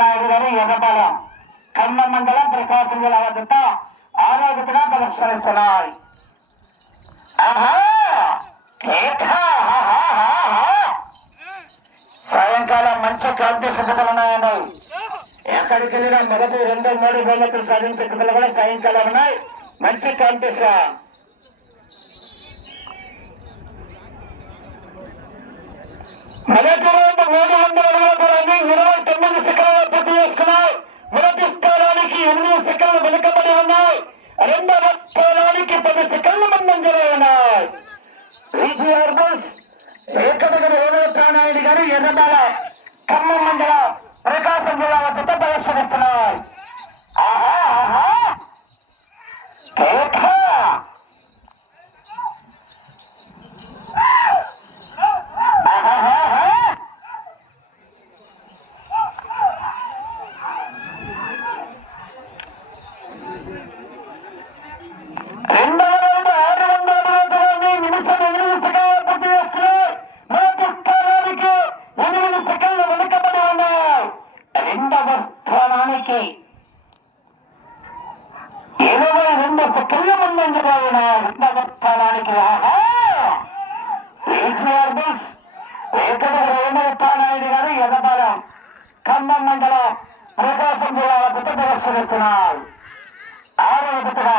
నాయుడు గారు ఎర్రపాలెం ఖమ్మం మండలం ప్రకాశం జిల్లా వద్ద ఆరోగ్యతగా ప్రదర్శనిస్తున్నాయి. సాయంకాలం మంచి కాంపిటీషన్ ఉన్నాయండి. ఎక్కడికి వెళ్ళినా మొదటి 2, 3 బహుమతులు సాధించే పిల్లలు కూడా సాయంకాలం ఉన్నాయి. మంచి కాంపిటీషన్. మొదటి రౌండ్ 300 అడుగుల 29 సెకండ్లు పూర్తి చేసుకున్నాయి. మొదటి స్థానానికి 8 సెకండ్లు వెనుకబడి ఉన్నాయి. రెండవ స్థానానికి 10 సెకండ్లు ముందంజలో ఉన్నాయి. ఏకదగిరి నాయుడు గారు ఎర్రబాల ఖమ్మం మండలం ప్రకాశం జిల్లా వద్ద ప్రదర్శనిస్తున్నారు. నాయుడు గారు ఎర్రబాలెం ఖమ్మం మండలం ప్రకాశం జిల్లా వద్ద ప్రదర్శనిస్తున్నారు. 6వ జతగా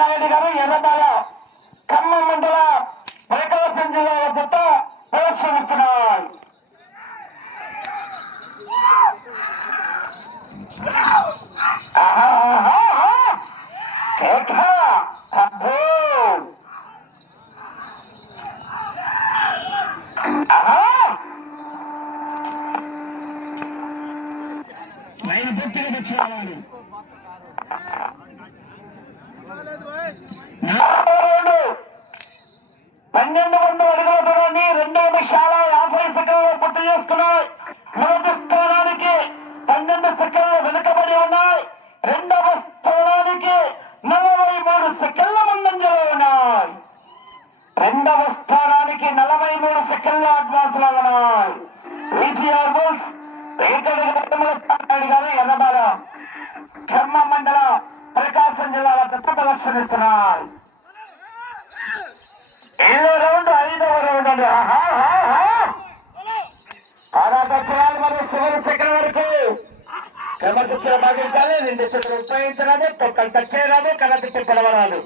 నాయుడు గారు ఎర్రబాలెం ఖమ్మం మండలం ప్రకాశం జిల్లా వద్ద ప్రదర్శనిస్తున్నారు. వచ్చేవాడు 1200 అడుగుల దూరాన్ని 2 నిమిషాల 50 సెకండ్లు పూర్తి చేసుకున్నాయి. మొదటి స్థానానికి 12 సెకండ్లు వెనుకబడి ఉన్నాయి. రెండవ స్థానానికి 43 సెకండ్ల ముందంజలో ఉన్నాయి. రెండవ స్థానానికి 43 సెకండ్ల అడ్వాన్స్ లో ఉన్నాయి. గారు ఎర్రబాలెం ఖమ్మం మండలం ప్రకాశం జిల్లా వద్ద ప్రదర్శనిస్తున్నారు. 5వ రౌండ్ అండి. చేయాలి మరి చివరి సెకండ్ వరకు క్రమశిక్షణ భావించాలి. 2 చేతులు ఉపయోగించరాదు, తొక్కలు టచ్ చేయరాదు, కళ్ళ తిప్పి పడవరాదు.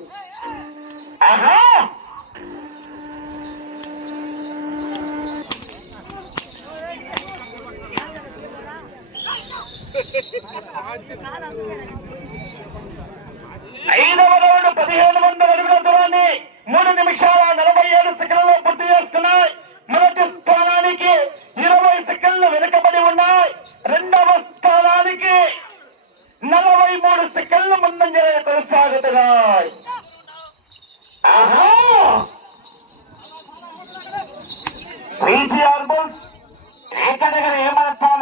ఐదవ రౌండ్ 1500 అడుగుల దూరాన్ని 3 నిమిషాల 47 సెకండ్లలో పూర్తి చేసుకున్నాయి. మొదటి స్థానానికి 20 సెకండ్లు వెనుకబడి ఉన్నాయి. రెండవ స్థానానికి 43 సెకండ్లు ముందంజలో కొనసాగుతున్నాయి. ఏకదగిరి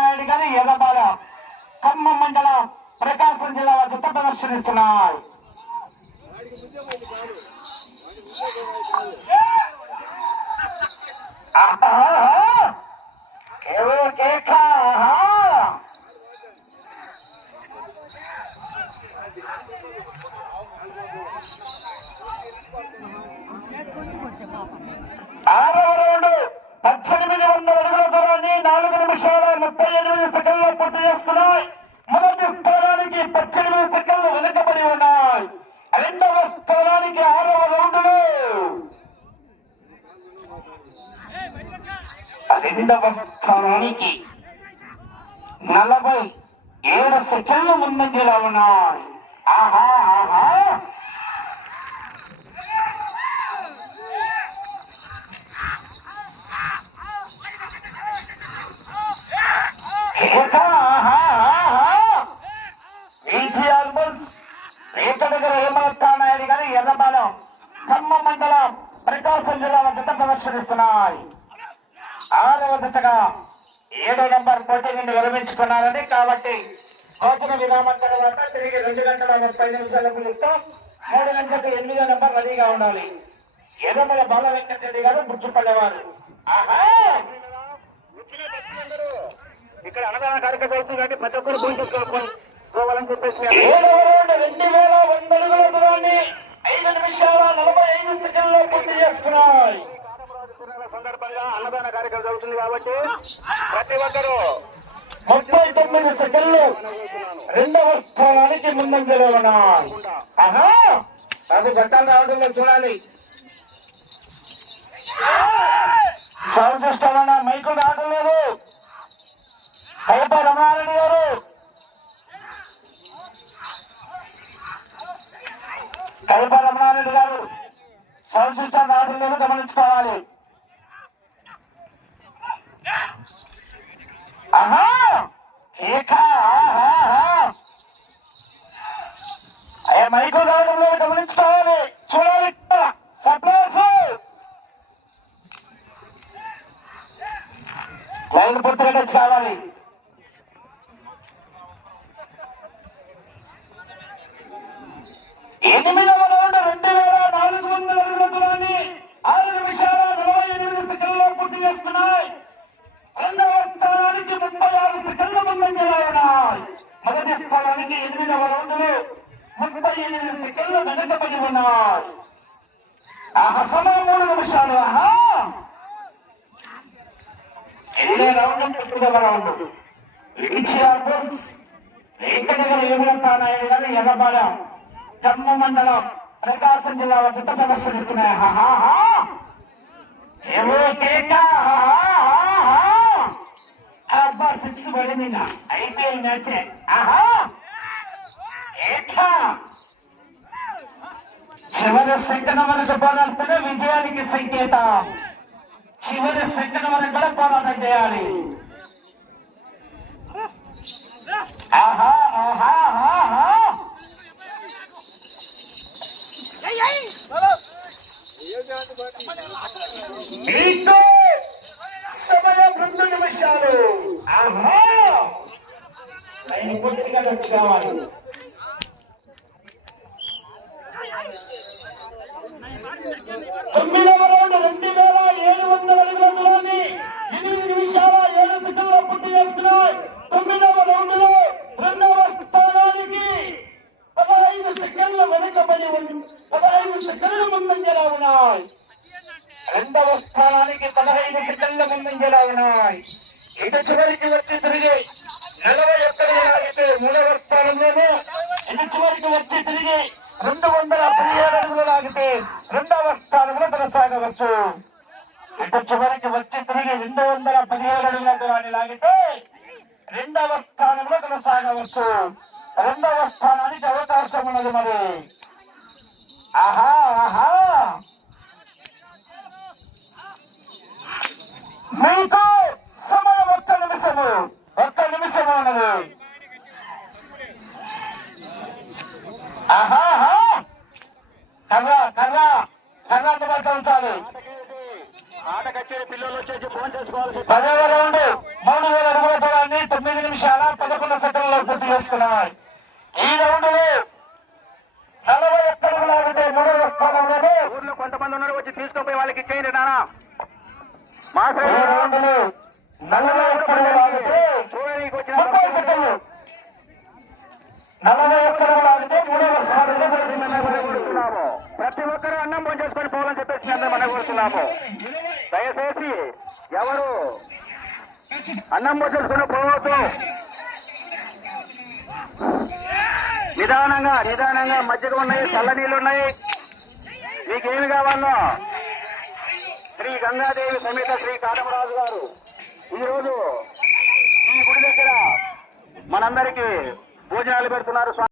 నాయుడు గారు ఎర్రబాలెం ఖమ్మం మండలం ప్రకాశం జిల్లా వద్ద ప్రదర్శనిస్తున్నారు. ఆరవ రౌండ్ 1800 అడుగుల దూరాన్ని 4 నిమిషాల 38 సెకండ్లు పూర్తి చేసుకున్నాయి. మొదటి స్థానానికి 18 సెకండ్లు వెనుకబడి ఉన్నాయి. రెండవ స్థానానికి 6వ రౌండ్లో 2వ స్థానానికి 47 సెకండ్లు ముందంజలో ఉన్నాయి. ఆహా ఆహా హేమలతానాయుడు గారి ఎర్రబాలెం ఖమ్మం మండలం ప్రకాశం జిల్లా జత ప్రదర్శనిస్తున్నాయి. 6వ జతగా 7వ నంబర్ పోటీ నుండి విరమించుకున్నారని, కాబట్టి భోజన విరామం తర్వాత తిరిగి 2 గంటల 30 నిమిషాలకు ఇస్తాం. 3 గంటలకు 8వ నంబర్ రెడీగా ఉండాలి. ఎర్రమల బాల వెంకటరెడ్డి గారు బుచ్చుపల్లేవారు. ఇక్కడ అన్నదాన కార్యక్రమం అవుతుంది కాబట్టి ప్రతి ఒక్కరు భోజనం చేసుకోవాలని చెప్పేసి 2100 అడుగుల దూరాన్ని 5 నిమిషాల 45 సెకండ్లో పూర్తి చేసుకున్నాయి. సందర్భంగా అన్నదాన కార్యక్రమం జరుగుతుంది కాబట్టి ప్రతి ఒక్కరు 39 సెకండ్లు 2వ స్థానానికి ముందంజలో ఉన్నాయి. ఆహా నాకు గట్టాలు రావడంలో చూడాలి. సౌండ్ సిస్టమ్ అన్న మైకు రావడం లేదు. రమణారెడ్డి గారు రమణారెడ్డి గారు సౌండ్ సిస్టమ్ రావడం లేదు, గమనించుకోవాలి. ఆహా మైకు రావడం లేదు, గమనించుకోవాలి. చూడాలి సప్లైర్స్ లైన్ పూర్తిగా కావాలి. 8వ రౌండ్ 2400 అడుగుల దూరాన్ని 6 నిమిషాల 48 సెకండ్లో పూర్తి చేసుకున్నాయి. 2వ స్థానానికి 36 సెకండ్ల ముందంజలో ఉన్నాయి. మొదటి స్థానానికి 8వ రౌండ్లు 38 సెకండ్లు వెనకబడి ఉన్నాయి. సమయం 3 నిమిషాలు. ఆహా 8వ రౌండ్ 9వ రౌండ్ వెంకటగిరి హేమలతానాయుడు గారు ఎర్రబాలెం ఖమ్మం మండలం ప్రకాశం జిల్లా జత ప్రదర్శనిస్తున్నాయి. అబ్బా 6 పడింది ఐపీఎల్ మ్యాచ్. చివరి సెకండ్ వరకు పోరాడుతూనే విజయానికి సంకేతం. చివరి సెకండ్ వరకు కూడా పోరాటం చేయాలి. ఆహా ఆహా ఆహా మీకు సమయం 2 నిమిషాలు. ఆహా లైన్ పూర్తిగా టచ్ కావాలి. 9వ రౌండ్ 2700 అడుగుల దూరాన్ని 8 నిమిషాల 7 సెకండ్లో పూర్తి చేసుకున్నాయి. 9వ రౌండ్ లో 2వ స్థానానికి 15 సెకండ్ల వెనుకబడి 15 సెకండ్ల ముందంజలో ఉన్నాయి. 2వ స్థానానికి 15 సెకండ్ల ముందంజలో ఉన్నాయి. ఇటు చివరికి వచ్చి తిరిగి 41 లాగితే 3వ స్థానంలోనూ, ఇటు చివరికి వచ్చి తిరిగి 217 అడుగులు లాగితే 2వ స్థానంలో కొనసాగవచ్చు. ఇటు చివరికి వచ్చి తిరిగి 217 అడుగుల దూరాన్ని లాగితే 2వ స్థానంలో కొనసాగవచ్చు. 2వ స్థానానికి అవకాశం ఉన్నది. మరి ఆహా ఆహా మీకు సమయం 1 నిమిషము ఉన్నది. ఆహా కర్రా కర్రా కర్రా చదువుతారు. ఆట కచ్చేరి పిల్లలు వచ్చేసి ఫోన్ చేసుకోవాలి. 10వ రౌండ్ 3000 అడుగుల దూరాన్ని 9 నిమిషాల 11 సెకండ్లలో పూర్తి చేసుకున్నాయి. ఈ రౌండ్ 41 అడుగులు ఆగితే 3వ స్థానంలో ఊర్లో కొంతమంది ఉన్నారు, వచ్చి తీసుకుపోయి వాళ్ళకి ఇచ్చేయండి నానా. మా రౌండ్ 41 అడుగులు ఆగితే 30 సెకండ్లు 41 అడుగులు ఆగితే 3వ స్థానంలో కొడుతున్నాము. ప్రతి ఒక్కరూ అన్నం భోజనం చేసుకొని పోవాలని చెప్పేసి అందరూ మనం కోరుతున్నాము. దయచేసి ఎవరు అన్నం భోజనం చేసుకుని పోవద్దు. నిదానంగా నిదానంగా మజ్జిగ ఉన్నాయి, చల్ల నీళ్లు ఉన్నాయి. మీకేమి కావాలో శ్రీ గంగాదేవి సమేత శ్రీ కాటమరాజు గారు ఈరోజు ఈ గుడి దగ్గర మనందరికీ భోజనాలు పెడుతున్నారు.